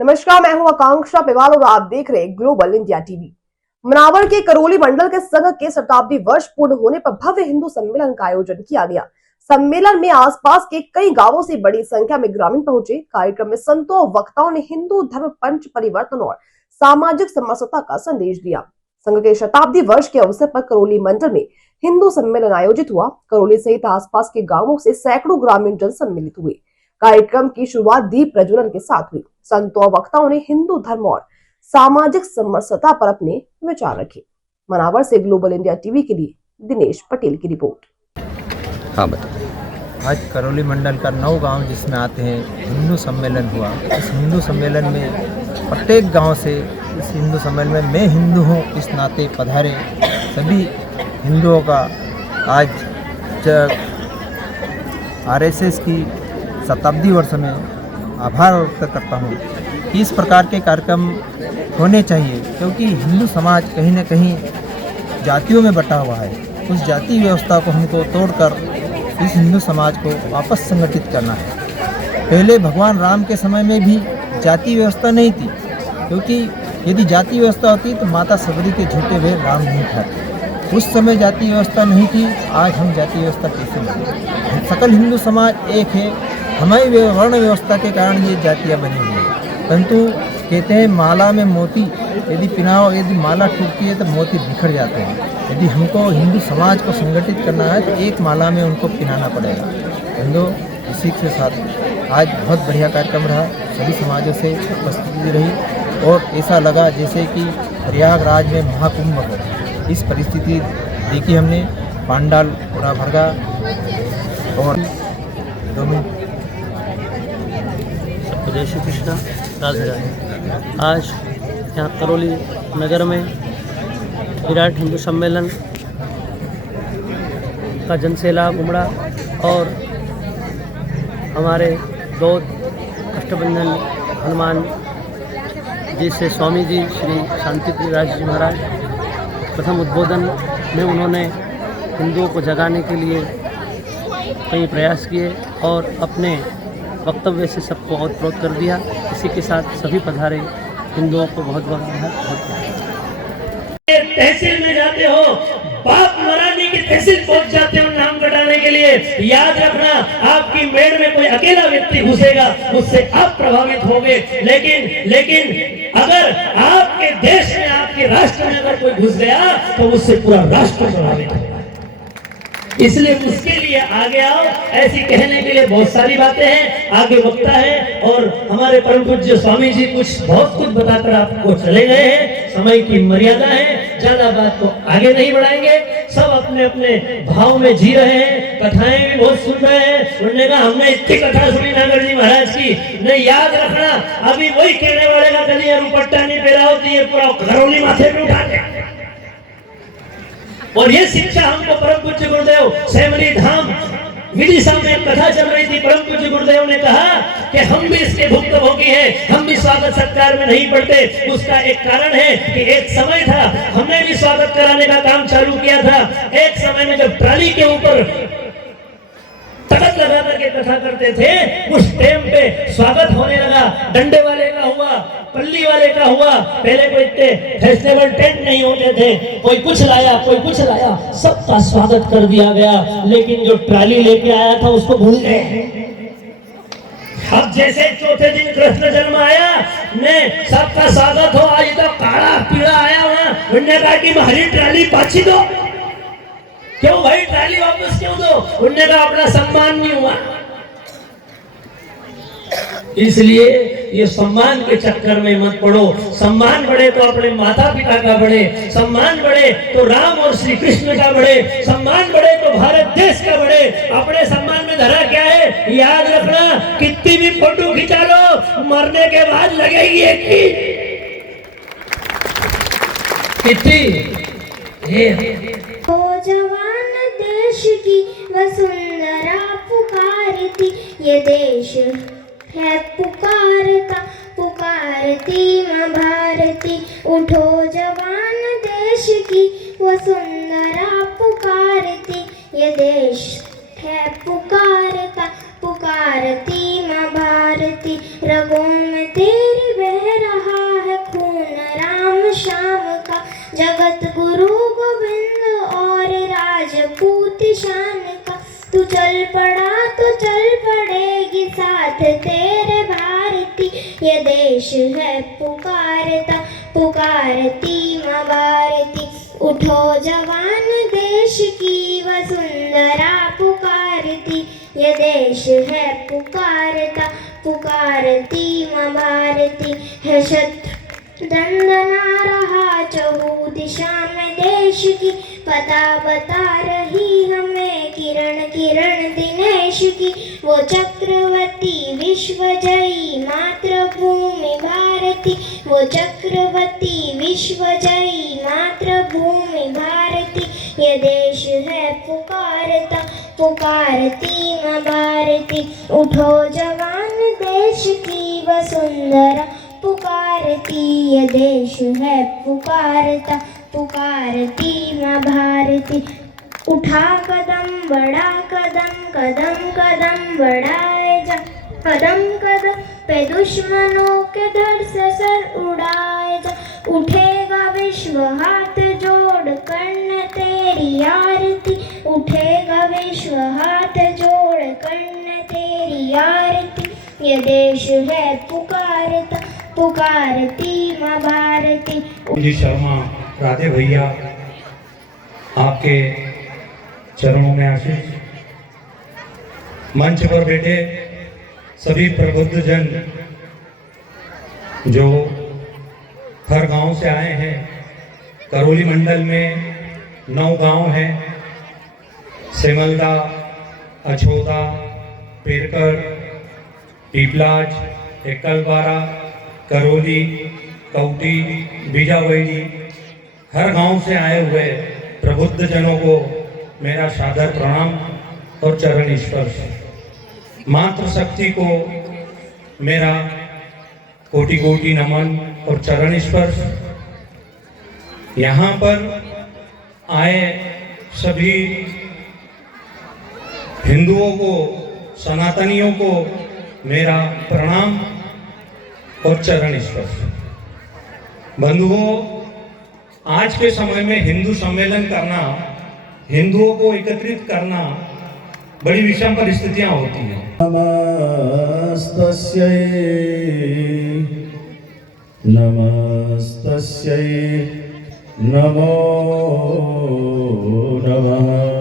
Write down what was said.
नमस्कार, मैं हूं आकांक्षा पेवाल और आप देख रहे हैं ग्लोबल इंडिया टीवी। मनावर के करौली मंडल के संघ के शताब्दी वर्ष पूर्ण होने पर भव्य हिंदू सम्मेलन का आयोजन किया गया। सम्मेलन में आसपास के कई गांवों से बड़ी संख्या में ग्रामीण पहुंचे। कार्यक्रम में संतों और वक्ताओं ने हिंदू धर्म पंच परिवर्तन और सामाजिक समरसता का संदेश दिया। संघ के शताब्दी वर्ष के अवसर पर करौली मंडल में हिंदू सम्मेलन आयोजित हुआ। करौली सहित आसपास के गाँवों से सैकड़ों ग्रामीण जन सम्मिलित हुए। कार्यक्रम की शुरुआत दीप प्रज्वलन के साथ हुई। संतों और वक्ताओं ने हिंदू धर्म और सामाजिक समरसता पर अपने विचार रखे। मनावर से ग्लोबल इंडिया टीवी के लिए दिनेश पटेल की रिपोर्ट। हाँ बताइए। आज करौली मंडल का 9 गांव जिसमें आते हैं हिंदू सम्मेलन हुआ। इस हिंदू सम्मेलन में प्रत्येक गांव से इस हिंदू सम्मेलन में मैं हिंदू हूँ इस नाते पधारे सभी हिंदुओं का आज आरएसएस की शताब्दी वर्ष में आभार व्यक्त करता हूँ। इस प्रकार के कार्यक्रम होने चाहिए क्योंकि हिंदू समाज कहीं न कहीं जातियों में बटा हुआ है। उस जाति व्यवस्था को हमको तोड़कर इस हिंदू समाज को वापस संगठित करना है। पहले भगवान राम के समय में भी जाति व्यवस्था नहीं थी, क्योंकि यदि जाति व्यवस्था होती तो माता सबरी के झूठे हुए राम नहीं खाते। उस समय जाति व्यवस्था नहीं थी, आज हम जाति व्यवस्था कैसे माने? सकल हिंदू समाज एक है। हमारी वर्ण व्यवस्था के कारण ये जातियाँ बनी हुई हैं। परंतु कहते हैं माला में मोती यदि पिनाओ, यदि माला टूटती है तो मोती बिखर जाते हैं। यदि हमको हिंदू समाज को संगठित करना है तो एक माला में उनको पिनाना पड़ेगा। हिंदू इसी के साथ आज बहुत बढ़िया कार्यक्रम रहा। सभी समाजों से उपस्थिति रही और ऐसा लगा जैसे कि प्रयागराज में महाकुंभ हो। इस परिस्थिति देखी हमने। पांडाल पूरा भरगा और जय श्री कृष्णा, राधे राधे। आज यहाँ करौली नगर में विराट हिंदू सम्मेलन का जनसैलाब उमड़ा और हमारे गौड़ अष्टबंधन हनुमान जी से स्वामी जी श्री शांति प्रियराज जी महाराज प्रथम उद्बोधन में उन्होंने हिंदुओं को जगाने के लिए कई प्रयास किए और अपने वक्तव्य से सबको ओतप्रोत कर दिया। इसी के साथ सभी पधारे हिंदुओं को बहुत बहुत तहसील में जाते हो, बाप मरानी की तहसील पहुंच जाते हो नाम कटाने के लिए। याद रखना, आपकी मेड़ में कोई अकेला व्यक्ति घुसेगा, उससे आप प्रभावित होंगे। लेकिन अगर आपके देश में, आपके राष्ट्र में अगर कोई घुस गया तो उससे पूरा राष्ट्र प्रभावित होगा। इसलिए उसके लिए आगे आओ। ऐसी कहने के लिए बहुत सारी बातें हैं, आगे वक्ता है और हमारे परम पूज्य स्वामी जी बहुत कुछ बताकर आपको चले गए हैं। समय की मर्यादा है, ज्यादा बात को आगे नहीं बढ़ाएंगे। सब अपने अपने भाव में जी रहे हैं, कथाएं भी बहुत सुन रहे हैं। सुनने का हमने इतनी कथा सुनी नागर जी महाराज की, नहीं याद रखना। अभी वही कहने वाले का कलिया रुपट्टा नहीं पहरा होती है, पूरा करौली माथे पे उठा के। और ये शिक्षा हमको परम पूज्य गुरुदेव सेमरी धाम विदिशा में कथा चल रही थी। परम पूज्य गुरुदेव ने कहा कि हम भी इसके भुक्तभोगी हैं, हम भी स्वागत सत्कार में नहीं पड़ते। उसका एक कारण है कि एक समय था, हमने भी स्वागत कराने का काम चालू किया था। एक समय में जब ट्राली के ऊपर तख्त लगा करके कथा करते थे, उस टाइम पे स्वागत होने लगा। डंडे वाले का हुआ, पल्ली वाले का हुआ। पहले कोई इतने फैशनेबल टेंट नहीं होते थे, कोई कुछ लाया, सबका स्वागत कर दिया गया। लेकिन जो ट्राली लेके आया था उसको भूल गए। अब जैसे चौथे दिन कृष्ण जन्म आया, ने सबका स्वागत हो, आज तो काला पीला आया वहां, उन्होंने कहा कि हमारी ट्राली पाछी दो। क्यों भाई ट्राली वापस क्यों दो? उन्होंने कहा अपना सम्मान नहीं हुआ। इसलिए ये सम्मान के चक्कर में मत पड़ो। सम्मान बढ़े तो अपने माता पिता का बढ़े, सम्मान बढ़े तो राम और श्री कृष्ण का बढ़े, सम्मान बढ़े तो भारत देश का बढ़े। अपने सम्मान में धरा क्या है याद रखना। कितनी भी फोटो खिंचा लो, मरने के बाद लगेगी एक ही। ओ जवान देश की वसुंधरा पुकारती, ये देश है पुकारता, पुकारती माँ भारती। उठो जवान देश की वसुंधरा पुकारती, ये देश है पुकारता, पुकारती माँ भारती। रगों में तेरी जगत गुरु गोविंद और राजपूत शान का। तू चल पड़ा तो चल पड़ेगी साथ तेरे भारती, ये देश है पुकारता पुकारती माँ भारती। उठो जवान देश की वसुंधरा पुकारती, ये देश है पुकारता पुकारती माँ भारती। है शत्रु दंडना रहा चहु दिशा में देश की, पता बता रही हमें किरण किरण दिनेश की। वो चक्रवर्ती विश्वजयी मातृभूमि भारती, वो चक्रवर्ती विश्वजयी मातृभूमि भारती। ये देश है पुकारता पुकारती माँ भारती। उठो जवान देश की वसुंधरा पुकारती, ये देश है पुकारता पुकारती माँ भारती। उठा कदम बढ़ा कदम कदम कदम बढ़ाए जा, कदम कदम पे दुश्मनों के धड़ से सर उड़ाए जा। उठेगा विश्व हाथ जोड़ करने तेरी आरती, उठेगा विश्व हाथ जोड़ करने तेरी आरती। ये देश है पुकारता पुकारती माँ भारती। जी शर्मा राधे भैया, आपके चरणों में आशीष। मंच पर बैठे सभी प्रबुद्ध जन जो हर गांव से आए हैं, करौली मंडल में 9 गांव हैं, सेमलदा, अछोदा, पेरकर, पीपलाज, एकलबारा, करौली, कौटी, बीजावैली, हर गांव से आए हुए प्रबुद्ध जनों को मेरा सादर प्रणाम और चरण स्पर्श। मातृशक्ति को मेरा कोटि कोटि नमन और चरण स्पर्श। यहाँ पर आए सभी हिंदुओं को, सनातनियों को मेरा प्रणाम और चरण स्पर्श। बंधुओं, आज के समय में हिंदू सम्मेलन करना, हिंदुओं को एकत्रित करना बड़ी विषम परिस्थितियां होती हैं। नमस्तस्यै नमो नमः।